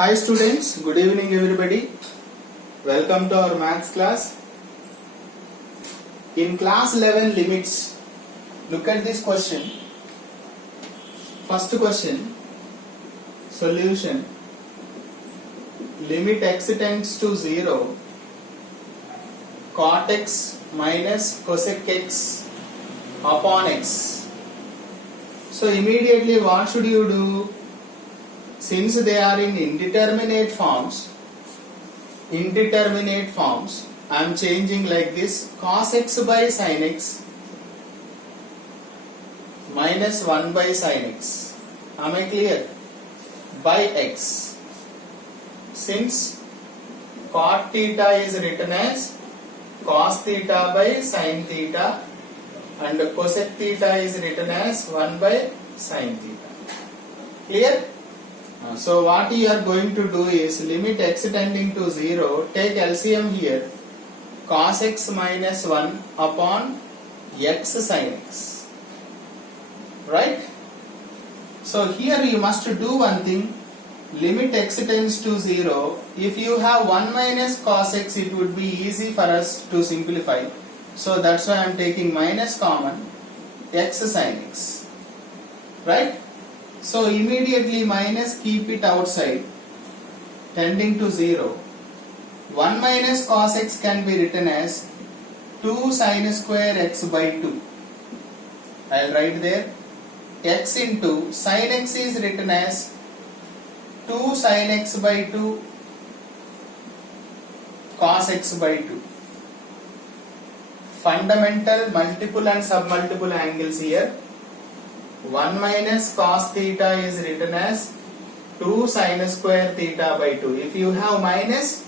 Hi students, good evening everybody. Welcome to our maths class. In class 11 limits, look at this question. First question, solution. Limit x tends to 0, cot x minus cosec x upon x. So immediately what should you do? Since they are in indeterminate forms, I am changing like this: cos x by sin x minus 1 by sin x. Am I clear? By x. Since cot theta is written as cos theta by sin theta and cosec theta is written as 1 by sin theta. Clear? So what you are going to do is limit x tending to 0, take LCM here, cos x minus 1 upon x sin x. Right? So here you must do one thing, limit x tends to 0. If you have 1 minus cos x, it would be easy for us to simplify. So that's why I am taking minus common, x sin x. Right? So immediately minus, keep it outside, tending to 0. 1 minus cos x can be written as 2 sin square x by 2. I will write there. X into sin x is written as 2 sin x by 2 cos x by 2. Fundamental multiple and submultiple angles here. 1 minus cos theta is written as 2 sin square theta by 2. If you have minus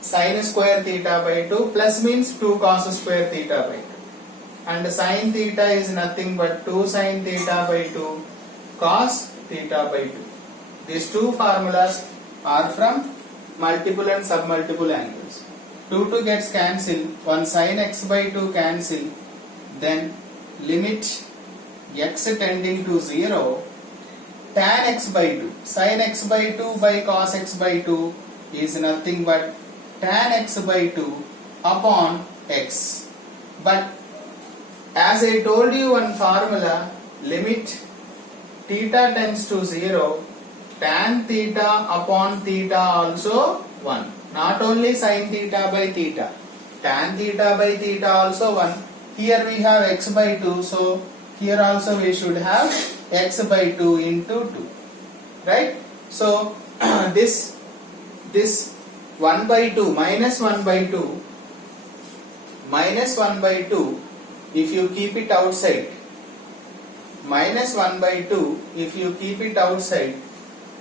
sin square theta by 2, plus means 2 cos square theta by 2. And sin theta is nothing but 2 sin theta by 2 cos theta by 2. These two formulas are from multiple and submultiple angles. 2 gets cancelled, 1 sin x by 2 cancel, then limit x tending to 0, tan x by 2, sin x by 2 by cos x by 2 is nothing but tan x by 2 upon x. But as I told you one formula, limit theta tends to 0, tan theta upon theta also 1. Not only sin theta by theta, tan theta by theta also 1. Here we have x by 2, so here also we should have x by 2 into 2. Right? So this 1 by 2 minus 1 by 2 minus 1 by 2, if you keep it outside, minus 1 by 2, if you keep it outside,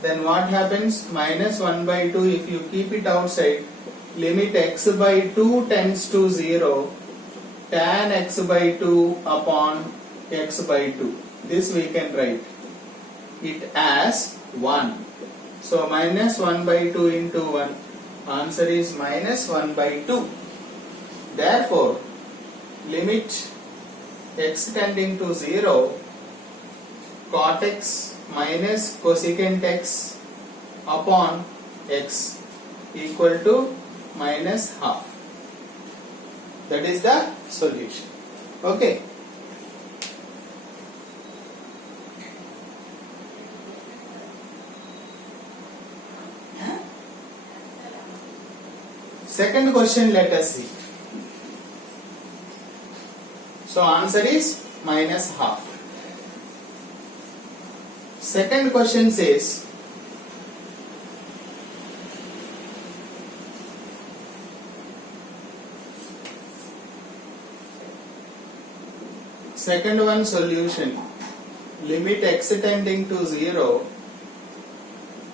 then what happens? Minus 1 by 2, if you keep it outside, limit x by 2 tends to 0, tan x by 2 upon x by 2. This we can write it as 1. So minus 1 by 2 into 1, answer is minus 1 by 2. Therefore, limit x tending to 0, cot x minus cosecant x upon x equal to minus half. That is the solution. Okay. Second question, let us see. So answer is minus half. Second question says, second one solution, limit x tending to 0,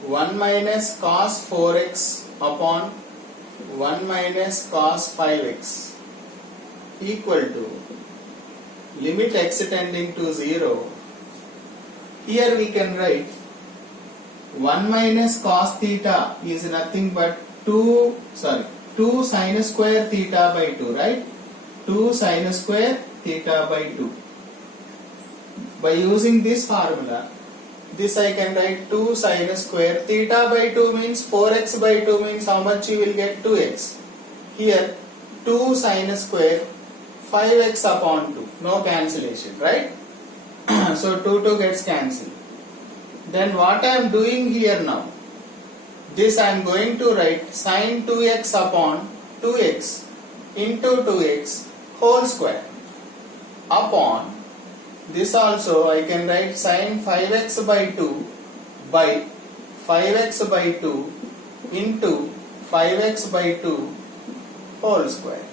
1 minus cos 4x upon 1 minus cos 5x equal to limit x tending to 0. Here we can write 1 minus cos theta is nothing but 2 sin square theta by 2, right? 2 sin square theta by 2. By using this formula, This I can write 2 sin square. Theta by 2 means 4x by 2 means how much you will get? 2x. Here 2 sin square 5x upon 2. No cancellation, right? So 2 gets cancelled. Then what I am doing here now? This I am going to write sin 2x upon 2x into 2x whole square upon this also I can write sin 5x by 2 by 5x by 2 into 5x by 2 whole square.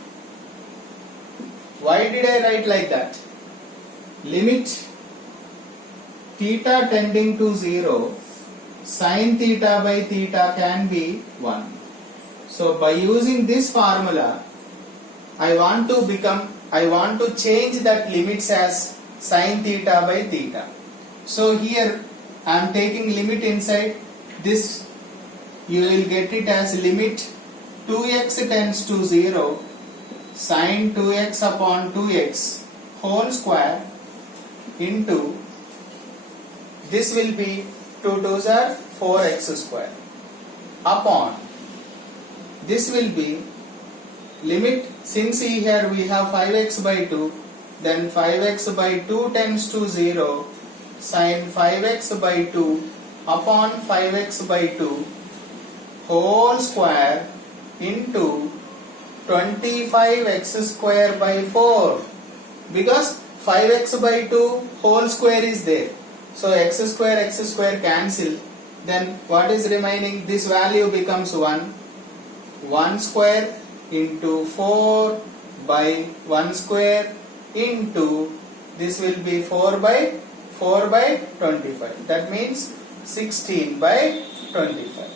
Why did I write like that? Limit theta tending to 0, sin theta by theta can be 1. So by using this formula, I want to change that limits as sin theta by theta. So here I am taking limit inside this, you will get it as limit 2x tends to 0 sin 2x upon 2x whole square into this will be 2 2s are 4x square upon this will be limit, since here we have 5x by 2, then 5x by 2 tends to 0 sin 5x by 2 upon 5x by 2 whole square into 25x square by 4, because 5x by 2 whole square is there. So x square cancel. Then what is remaining? This value becomes 1. 1 square into 4 by 1 square into this will be 4 by 25. That means 16 by 25.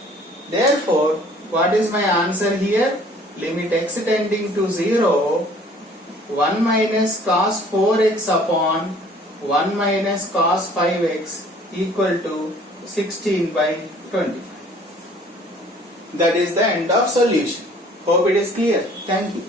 Therefore, what is my answer here? Limit x tending to 0, 1 minus cos 4x upon 1 minus cos 5x equal to 16 by 25. That is the end of solution. Hope it is clear. Thank you.